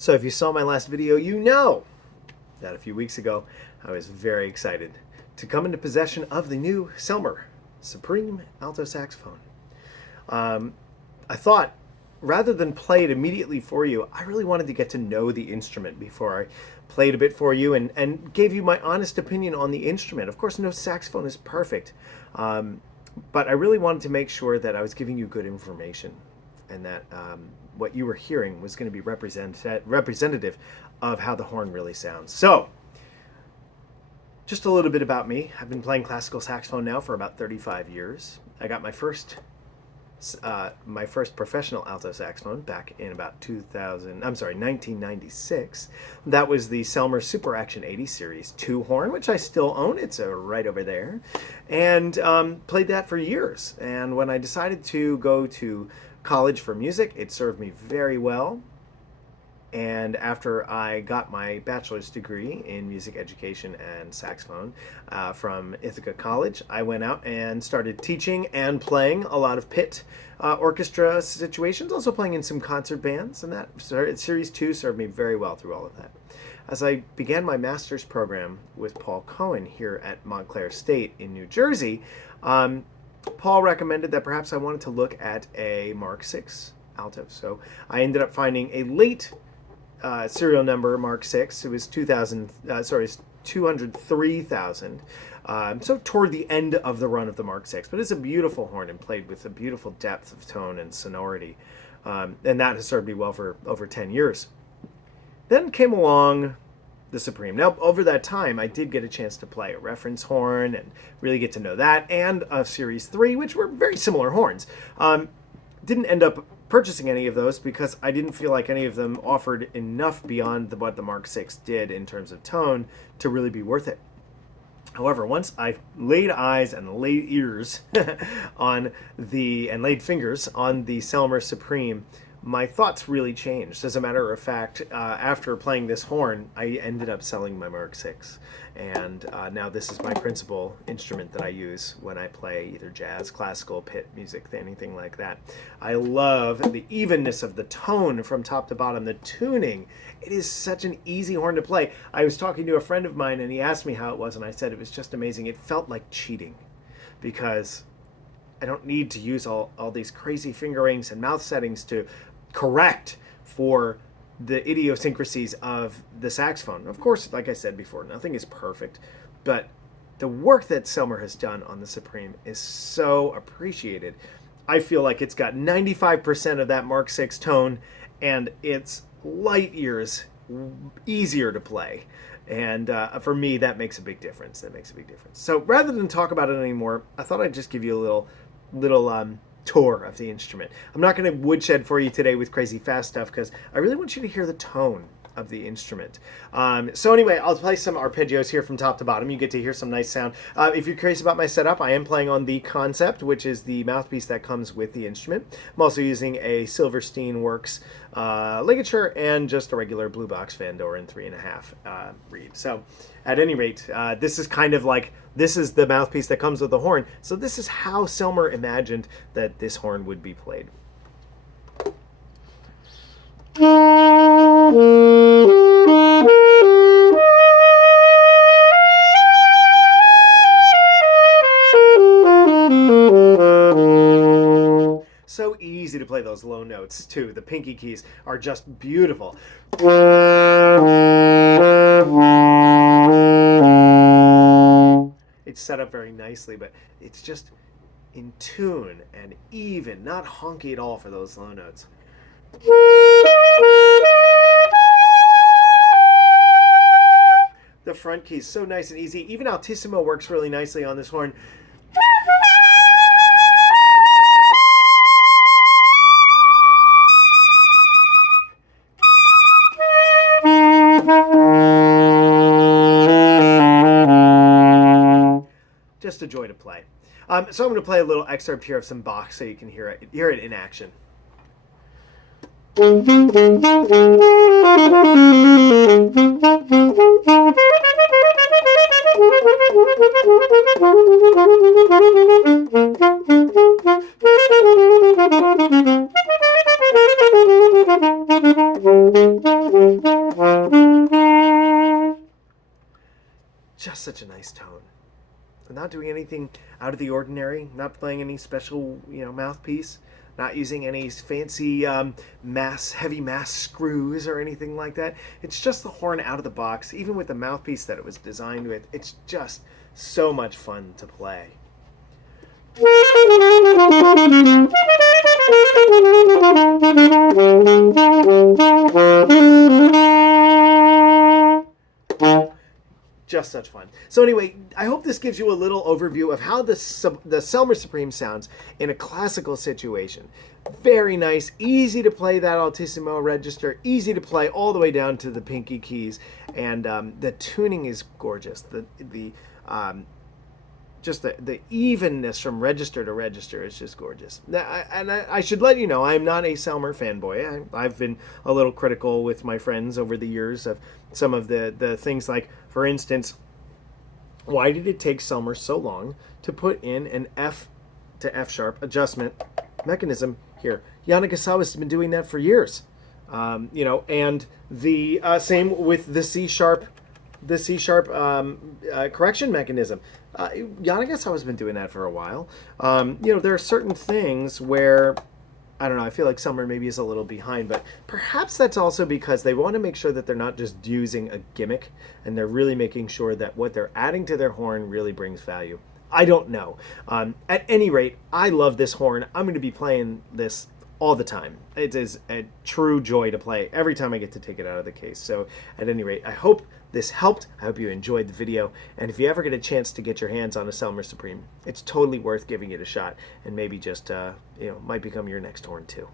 So if you saw my last video, you know that a few weeks ago I was very excited to come into possession of the new Selmer Supreme Alto Saxophone. I thought, rather than play it immediately for you, I really wanted to get to know the instrument before I played a bit for you and gave you my honest opinion on the instrument. Of course, no saxophone is perfect, but I really wanted to make sure that I was giving you good information and that what you were hearing was going to be representative of how the horn really sounds. So, just a little bit about me. I've been playing classical saxophone now for about 35 years. I got my first professional alto saxophone back in about 1996. That was the Selmer Super Action 80 Series 2 horn, which I still own. It's right over there. And played that for years. And when I decided to go to college for music, it served me very well. And after I got my bachelor's degree in music education and saxophone from Ithaca College, I went out and started teaching and playing a lot of pit orchestra situations, also playing in some concert bands, and that Series 2 served me very well through all of that. As I began my master's program with Paul Cohen here at Montclair State in New Jersey, Paul recommended that perhaps I wanted to look at a Mark VI alto. So I ended up finding a late serial number Mark VI. It was 203,000. So toward the end of the run of the Mark VI. But it's a beautiful horn and played with a beautiful depth of tone and sonority. And that has served me well for over 10 years. Then came along the Supreme. Now, over that time, I did get a chance to play a reference horn and really get to know that, and a Series 3, which were very similar horns. Didn't end up purchasing any of those because I didn't feel like any of them offered enough beyond what the Mark VI did in terms of tone to really be worth it. However, once I laid eyes and laid ears and laid fingers on the Selmer Supreme, my thoughts really changed. As a matter of fact, after playing this horn, I ended up selling my Mark VI. And now this is my principal instrument that I use when I play either jazz, classical, pit music, anything like that. I love the evenness of the tone from top to bottom, the tuning. It is such an easy horn to play. I was talking to a friend of mine and he asked me how it was, and I said it was just amazing. It felt like cheating because I don't need to use all these crazy fingerings and mouth settings to correct for the idiosyncrasies of the saxophone. Of course, like I said before, nothing is perfect, but the work that Selmer has done on the Supreme is so appreciated. I feel like it's got 95% of that Mark VI tone, and it's light years easier to play. And for me, that makes a big difference. So rather than talk about it anymore, I thought I'd just give you a little tour of the instrument. I'm not going to woodshed for you today with crazy fast stuff because I really want you to hear the tone of the instrument. So anyway, I'll play some arpeggios here from top to bottom. You get to hear some nice sound. If you're curious about my setup, I am playing on the Concept, which is the mouthpiece that comes with the instrument. I'm also using a Silverstein Works ligature and just a regular Blue Box Van Doren 3.5 reed. So at any rate, this is kind of like, this is the mouthpiece that comes with the horn. So this is how Selmer imagined that this horn would be played. So easy to play those low notes too. The pinky keys are just beautiful. It's set up very nicely, but it's just in tune and even, not honky at all for those low notes. The front keys, so nice and easy. Even altissimo works really nicely on this horn. Just a joy to play. So I'm going to play a little excerpt here of some Bach so you can hear it in action. Just such a nice tone. Not doing anything out of the ordinary, not playing any special, mouthpiece, not using any fancy heavy mass screws or anything like that. It's just the horn out of the box, even with the mouthpiece that it was designed with. It's just so much fun to play. Just such fun. So anyway, I hope this gives you a little overview of how the Selmer Supreme sounds in a classical situation. Very nice, easy to play that altissimo register, easy to play all the way down to the pinky keys, and the tuning is gorgeous. Just the evenness from register to register is just gorgeous. I should let you know, I'm not a Selmer fanboy. I've been a little critical with my friends over the years of some of the things, like, for instance, why did it take Selmer so long to put in an F to F sharp adjustment mechanism here? Yanagasawa's been doing that for years. And the same with the C sharp correction mechanism. Yanagasawa's been doing that for a while. There are certain things where, I don't know, I feel like Selmer maybe is a little behind, but perhaps that's also because they want to make sure that they're not just using a gimmick, and they're really making sure that what they're adding to their horn really brings value. I don't know. At any rate, I love this horn. I'm going to be playing this all the time. It is a true joy to play every time I get to take it out of the case. So at any rate, I hope this helped. I hope you enjoyed the video. And if you ever get a chance to get your hands on a Selmer Supreme, it's totally worth giving it a shot, and maybe just, might become your next horn too.